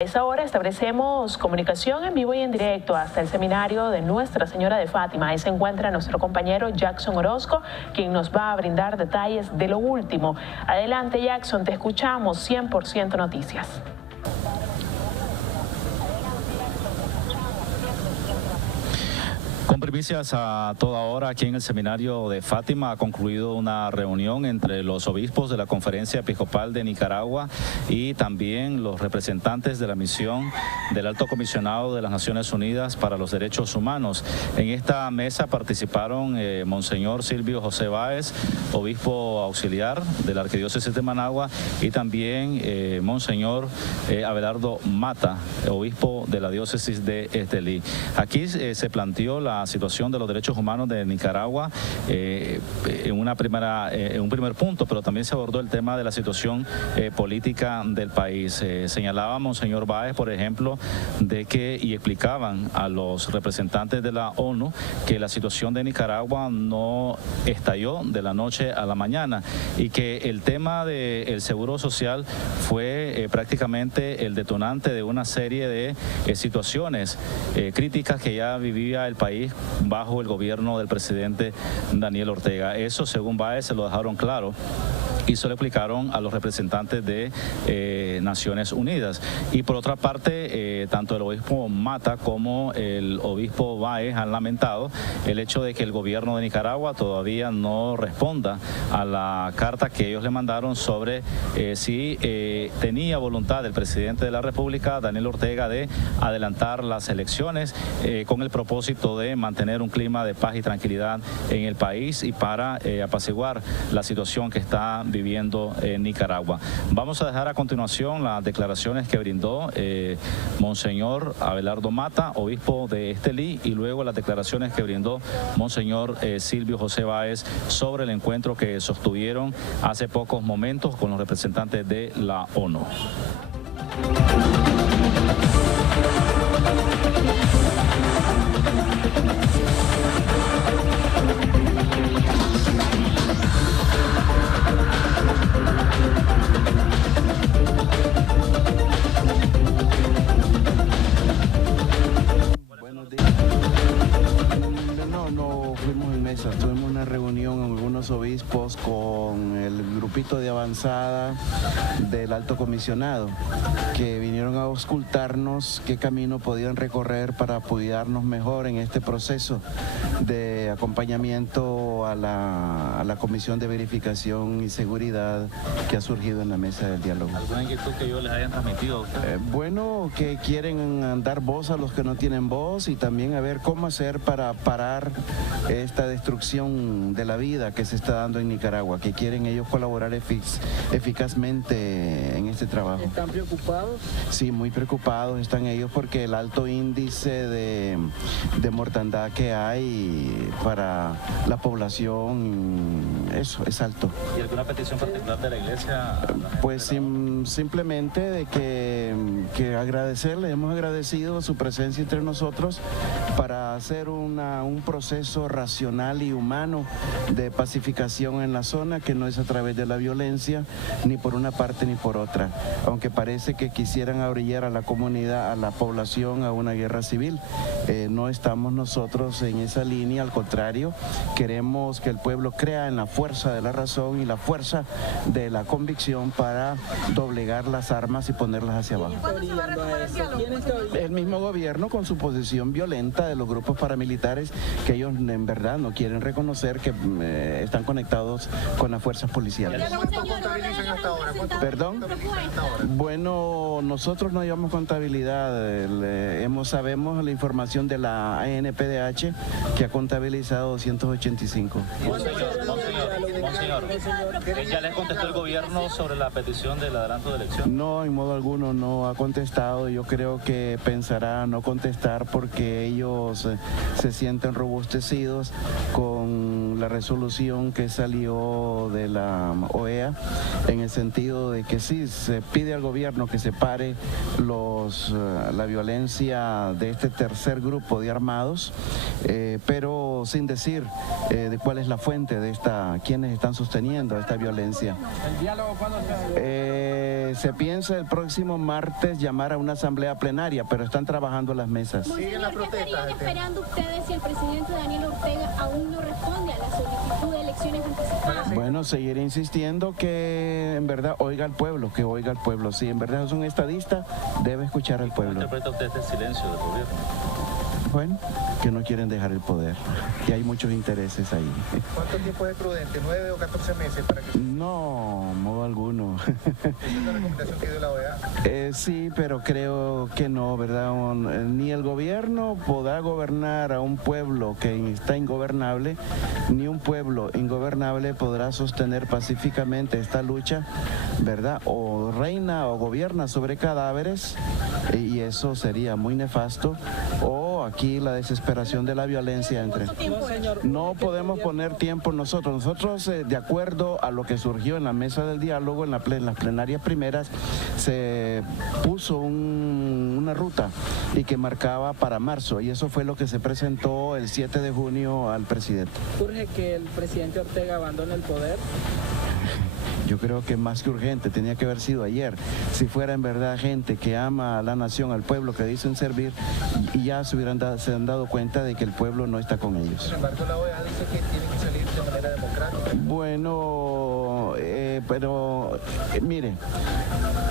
A esa hora establecemos comunicación en vivo y en directo hasta el seminario de Nuestra Señora de Fátima. Ahí se encuentra nuestro compañero Jackson Orozco, quien nos va a brindar detalles de lo último. Adelante, Jackson, te escuchamos. 100% Noticias. Con primicias a toda hora, aquí en el seminario de Fátima ha concluido una reunión entre los obispos de la Conferencia Episcopal de Nicaragua y también los representantes de la misión del Alto Comisionado de las Naciones Unidas para los Derechos Humanos. En esta mesa participaron Monseñor Silvio José Báez, obispo auxiliar de la Arquidiócesis de Managua, y también Monseñor Abelardo Mata, obispo de la Diócesis de Estelí. Aquí se planteó la situación de los derechos humanos de Nicaragua en un primer punto, pero también se abordó el tema de la situación política del país. Señalaba Monseñor Báez, por ejemplo, y explicaban a los representantes de la ONU que la situación de Nicaragua no estalló de la noche a la mañana y que el tema del seguro social fue prácticamente el detonante de una serie de situaciones críticas que ya vivía el país bajo el gobierno del presidente Daniel Ortega. Eso, según Báez, se lo dejaron claro y se lo explicaron a los representantes de Naciones Unidas. Y por otra parte, tanto el obispo Mata como el obispo Báez han lamentado el hecho de que el gobierno de Nicaragua todavía no responda a la carta que ellos le mandaron sobre si tenía voluntad el presidente de la República, Daniel Ortega, de adelantar las elecciones con el propósito de mantener un clima de paz y tranquilidad en el país y para apaciguar la situación que está viviendo en Nicaragua. Vamos a dejar a continuación las declaraciones que brindó Monseñor Abelardo Mata, obispo de Estelí, y luego las declaraciones que brindó Monseñor Silvio José Báez sobre el encuentro que sostuvieron hace pocos momentos con los representantes de la ONU. No fuimos en mesa, tuvimos una reunión con algunos obispos con el grupito de avanzada del Alto Comisionado, que vinieron a auscultarnos qué camino podían recorrer para apoyarnos mejor en este proceso de acompañamiento a la Comisión de Verificación y Seguridad que ha surgido en la mesa del diálogo. ¿Alguna inquietud que ellos les hayan transmitido a ustedes? Bueno, que quieren dar voz a los que no tienen voz y también a ver cómo hacer para parar esta destrucción de la vida que se está dando en Nicaragua, que quieren ellos colaborar eficazmente en este trabajo. ¿Están preocupados? Sí, muy preocupados están ellos porque el alto índice de mortandad que hay para la población, eso es alto. ¿Y alguna petición particular de la iglesia? Pues simplemente de que agradecerle, hemos agradecido su presencia entre nosotros para hacer un proceso racional y humano de pacificación en la zona, que no es a través de la violencia, ni por una parte ni por otra, aunque parece que quisieran abrillar a la comunidad, a la población, a una guerra civil. No estamos nosotros en esa línea, al contrario, queremos que el pueblo crea en la fuerza de la razón y la fuerza de la convicción para doblegar las armas y ponerlas hacia abajo. ¿Cuándo se va a retomar el diálogo? El mismo gobierno, con su posición violenta de los grupos paramilitares, que ellos en verdad no quieren reconocer que están conectados con las fuerzas policiales. ¿Perdón? Bueno, nosotros no llevamos contabilidad, sabemos la información de la ANPDH que ha contabilizado 285. Monseñor, ¿ya les contestó el gobierno sobre la petición del adelanto de elección? No, en modo alguno no ha contestado. Yo creo que pensará no contestar porque ellos se sienten robustecidos con la resolución que salió de la OEA, en el sentido de que sí, se pide al gobierno que separe la violencia de este tercer grupo de armados, pero sin decir de cuál es la fuente de quiénes están sosteniendo esta violencia. ¿El diálogo cuándo se Se piensa el próximo martes llamar a una asamblea plenaria, pero están trabajando las mesas. Monseñor, ¿qué estarían esperando ustedes si el presidente Daniel Ortega aún no responde a la solicitud de elecciones anticipadas? Bueno, seguiré insistiendo que en verdad oiga al pueblo, que oiga al pueblo. Si en verdad es un estadista, debe escuchar al pueblo. ¿Cómo interpreta usted este silencio del gobierno? Bueno, que no quieren dejar el poder, que hay muchos intereses ahí. ¿Cuánto tiempo es prudente? ¿9 o 14 meses para que... No, modo alguno. ¿Esa es la recomendación que dio la OEA? Sí, pero creo que no, ¿verdad? Ni el gobierno podrá gobernar a un pueblo que está ingobernable, ni un pueblo ingobernable podrá sostener pacíficamente esta lucha, ¿verdad? O reina o gobierna sobre cadáveres, y eso sería muy nefasto, o aquí la desesperación de la violencia entre... No podemos poner tiempo nosotros. Nosotros, de acuerdo a lo que surgió en la mesa del diálogo, en las plenarias primeras, se puso una ruta y que marcaba para marzo, y eso fue lo que se presentó el 7 de junio al presidente. ¿Urge que el presidente Ortega abandone el poder? Yo creo que más que urgente, tenía que haber sido ayer. Si fuera en verdad gente que ama a la nación, al pueblo, que dicen servir, y ya se han dado cuenta de que el pueblo no está con ellos. Sin embargo, la OEA dice que tiene que salir de manera democrática. Bueno, pero mire,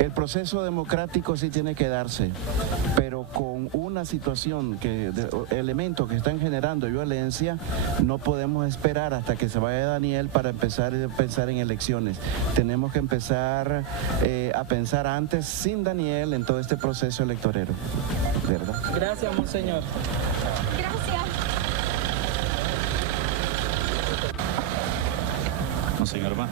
el proceso democrático sí tiene que darse, pero con una situación elementos que están generando violencia, no podemos esperar hasta que se vaya Daniel para empezar a pensar en elecciones. Tenemos que empezar a pensar antes, sin Daniel, en todo este proceso electorero, ¿verdad? Gracias, monseñor. Gracias. Monseñor Más.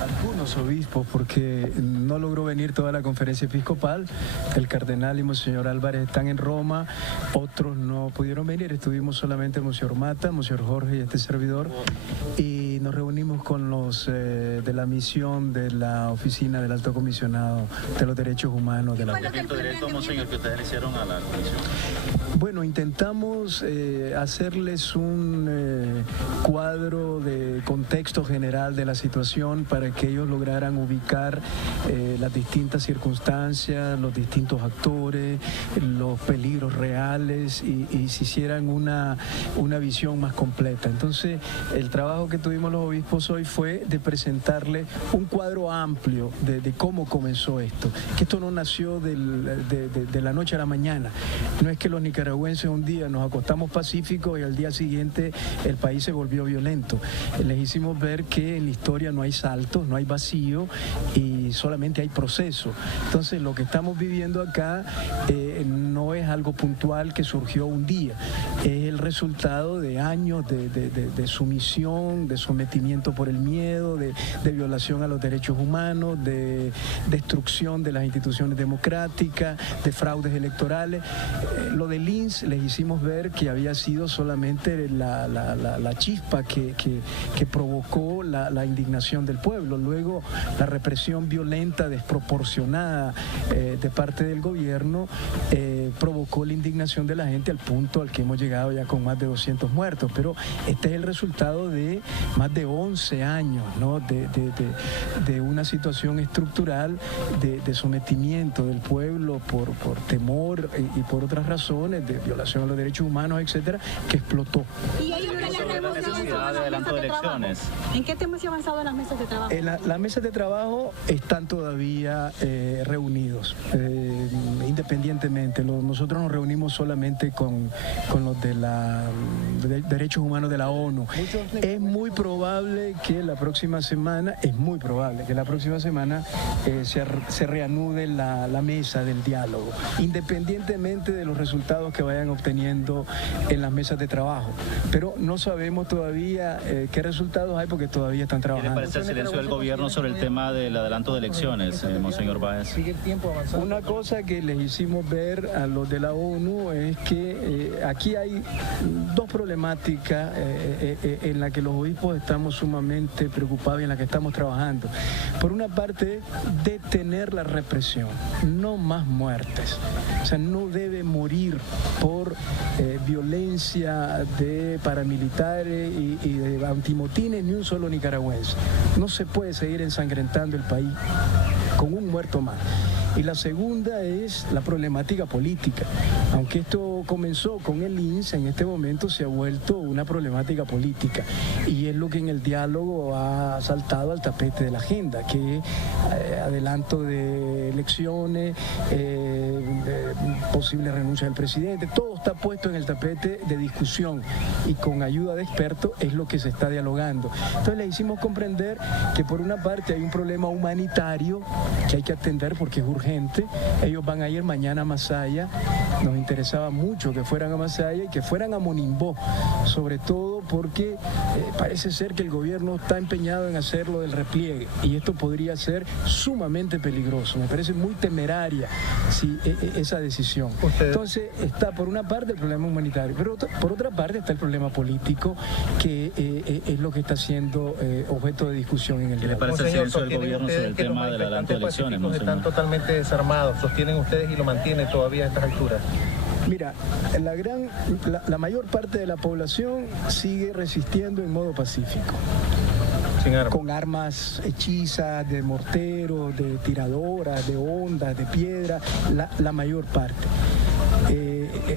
Algunos obispos, porque no logró venir toda la conferencia episcopal. El cardenal y Monseñor Álvarez están en Roma, otros no pudieron venir. Estuvimos solamente Monseñor Mata, Monseñor Jorge y este servidor, y nos reunimos con los de la misión de la oficina del Alto Comisionado de los Derechos Humanos de la ONU. Directo, monseñor, que ustedes le hicieron a la comisión. Bueno, intentamos hacerles un cuadro de contexto general de la situación para que ellos lograran ubicar las distintas circunstancias, los distintos actores, los peligros reales, y se hicieran una visión más completa. Entonces, el trabajo que tuvimos los obispos hoy fue de presentarle un cuadro amplio de cómo comenzó esto, que esto no nació de la noche a la mañana. No es que los nicaragüenses un día nos acostamos pacíficos y al día siguiente el país se volvió violento. Les hicimos ver que en la historia no hay saltos, no hay vacío, y solamente hay proceso. Entonces, lo que estamos viviendo acá no es algo puntual que surgió un día, es el resultado de años de sumisión, de sometimiento por el miedo, de violación a los derechos humanos, de destrucción de las instituciones democráticas, de fraudes electorales. Lo del INS les hicimos ver que había sido solamente la chispa que provocó la indignación del pueblo. Luego, la represión violenta, desproporcionada de parte del gobierno provocó la indignación de la gente al punto al que hemos llegado ya con más de 200 muertos. Pero este es el resultado de más de 11 años, ¿no? de una situación estructural de sometimiento del pueblo por temor y por otras razones, de violación a los derechos humanos, etcétera, que explotó. ¿Y hay una adelanto de elecciones? ¿En qué temas se ha avanzado en las mesas de trabajo? Las mesas de trabajo están todavía reunidos, independientemente. Nosotros nos reunimos solamente con los de Derechos Humanos de la ONU. Es muy probable que la próxima semana, se reanude la mesa del diálogo, independientemente de los resultados que vayan obteniendo en las mesas de trabajo. Pero no sabemos todavía qué resultados hay, porque todavía están trabajando. ¿Qué le parece el silencio del gobierno sobre el tema del adelanto de elecciones, Monseñor Báez? ¿Sigue el tiempo avanzando? Una cosa que les hicimos ver a los de la ONU es que aquí hay dos problemáticas en las que los obispos estamos sumamente preocupados y en las que estamos trabajando. Por una parte, detener la represión, no más muertes. O sea, no debe morir por violencia de paramilitares y de antimotines ni un solo nicaragüense. No se puede seguir ensangrentando el país con un muerto más. Y la segunda es la problemática política. Aunque esto comenzó con el INSS, en este momento se ha vuelto una problemática política. Y es lo que en el diálogo ha saltado al tapete de la agenda, que es adelanto de elecciones, posible renuncia del presidente. Todo está puesto en el tapete de discusión y con ayuda de expertos es lo que se está dialogando. Entonces le hicimos comprender que por una parte hay un problema humanitario que hay que atender porque es urgente. Ellos van a ir mañana a Masaya. Nos interesaba mucho que fueran a Masaya y que fueran a Monimbó, sobre todo porque parece ser que el gobierno está empeñado en hacerlo del repliegue y esto podría ser sumamente peligroso. Me parece muy temeraria esa decisión. Entonces está por una parte el problema humanitario, pero por otra parte está el problema político, que es lo que está siendo objeto de discusión en el diálogo. ¿Qué le parece el silencio del gobierno sobre el tema del adelanto de elecciones? Están totalmente desarmados, sostienen ustedes y lo mantienen todavía a estas alturas. Mira, la mayor parte de la población sigue resistiendo en modo pacífico. Sin armas. Con armas hechizas, de morteros, de tiradoras, de ondas, de piedra, la mayor parte.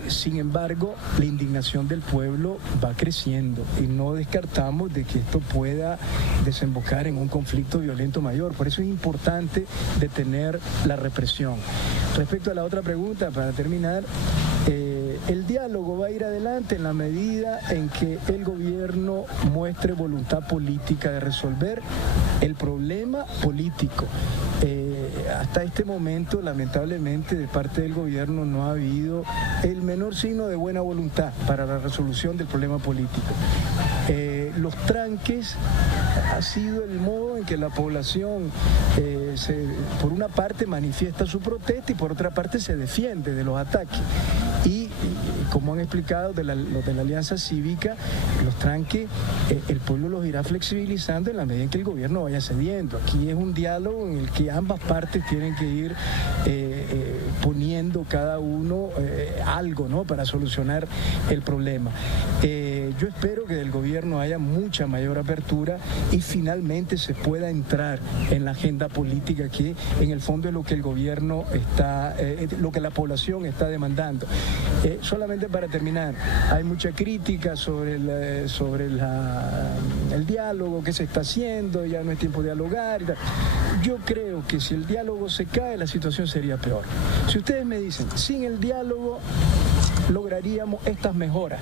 Sin embargo, la indignación del pueblo va creciendo y no descartamos de que esto pueda desembocar en un conflicto violento mayor. Por eso es importante detener la represión. Respecto a la otra pregunta, para terminar, el diálogo va a ir adelante en la medida en que el gobierno muestre voluntad política de resolver el problema político. Hasta este momento, lamentablemente, de parte del gobierno no ha habido el menor signo de buena voluntad para la resolución del problema político. Los tranques ha sido el modo en que la población por una parte manifiesta su protesta y por otra parte se defiende de los ataques. Y como han explicado los de la Alianza Cívica, los tranques el pueblo los irá flexibilizando en la medida en que el gobierno vaya cediendo. Aquí es un diálogo en el que ambas partes tienen que ir poniendo cada uno algo, ¿no?, para solucionar el problema. Yo espero que del gobierno haya mucha mayor apertura y finalmente se pueda entrar en la agenda política, que en el fondo es lo que el gobierno está, lo que la población está demandando. Solamente para terminar, hay mucha crítica sobre el diálogo que se está haciendo, ya no es tiempo de dialogar y tal. Yo creo que si el diálogo se cae, la situación sería peor. Si ustedes me dicen, sin el diálogo lograríamos estas mejoras.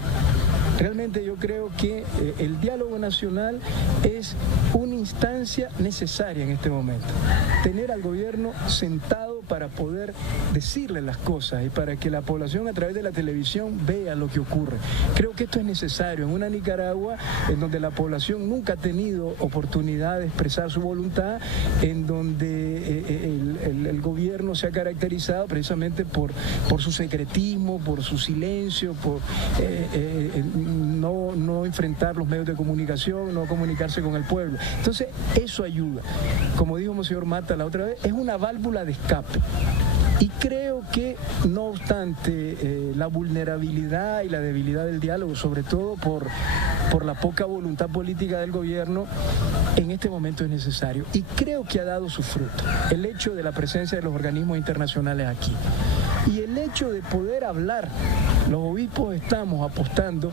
Realmente yo creo que el diálogo nacional es una instancia necesaria en este momento. Tener al gobierno sentado para poder decirle las cosas y para que la población a través de la televisión vea lo que ocurre. Creo que esto es necesario en una Nicaragua en donde la población nunca ha tenido oportunidad de expresar su voluntad, en donde el gobierno se ha caracterizado precisamente por su secretismo, por su silencio, por no enfrentar los medios de comunicación, no comunicarse con el pueblo. Entonces, eso ayuda. Como dijo Monseñor Mata la otra vez, es una válvula de escape. Y creo que, no obstante la vulnerabilidad y la debilidad del diálogo, sobre todo por la poca voluntad política del gobierno, en este momento es necesario. Y creo que ha dado su fruto el hecho de la presencia de los organismos internacionales aquí. Y el hecho de poder hablar, los obispos estamos apostando,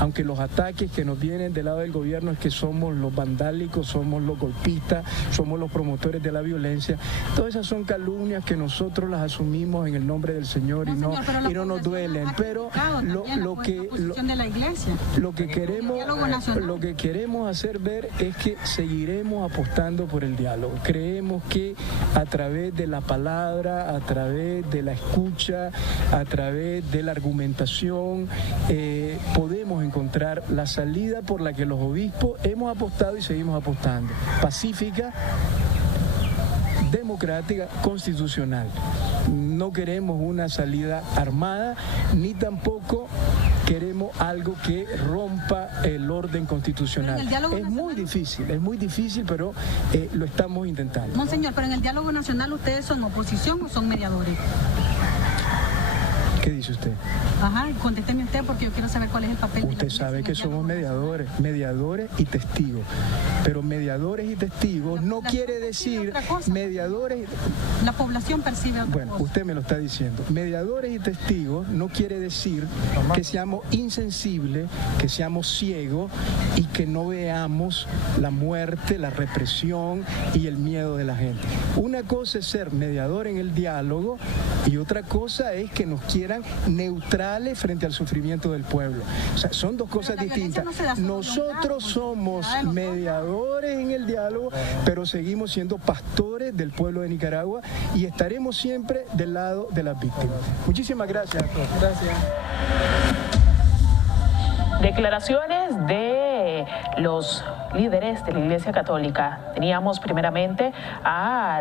aunque los ataques que nos vienen del lado del gobierno es que somos los vandálicos, somos los golpistas, somos los promotores de la violencia. Todas esas son calumnias que nosotros las asumimos en el nombre del Señor y no nos duelen. Pero lo que queremos hacer ver es que seguiremos apostando por el diálogo. Creemos que a través de la palabra, a través de la escucha, a través de la argumentación, podemos encontrar la salida por la que los obispos hemos apostado y seguimos apostando. Pacífica, democrática, constitucional. No queremos una salida armada, ni tampoco queremos algo que rompa el orden constitucional. Es muy difícil, pero lo estamos intentando. Monseñor, pero en el diálogo nacional, ¿ustedes son oposición o son mediadores? ¿Qué dice usted? Ajá, contésteme usted porque yo quiero saber cuál es el papel. Usted sabe que somos mediadores y testigos. Pero mediadores y testigos no quiere decir mediadores. La población percibe otra cosa. Usted me lo está diciendo. Mediadores y testigos no quiere decir que seamos insensibles, que seamos ciegos y que no veamos la muerte, la represión y el miedo de la gente. Una cosa es ser mediador en el diálogo y otra cosa es que nos quieran neutrales frente al sufrimiento del pueblo. O sea, son dos cosas distintas. Nosotros somos mediadores en el diálogo, pero seguimos siendo pastores del pueblo de Nicaragua y estaremos siempre del lado de las víctimas. Muchísimas gracias a todos. Gracias. Declaraciones de los líderes de la Iglesia Católica. Teníamos primeramente a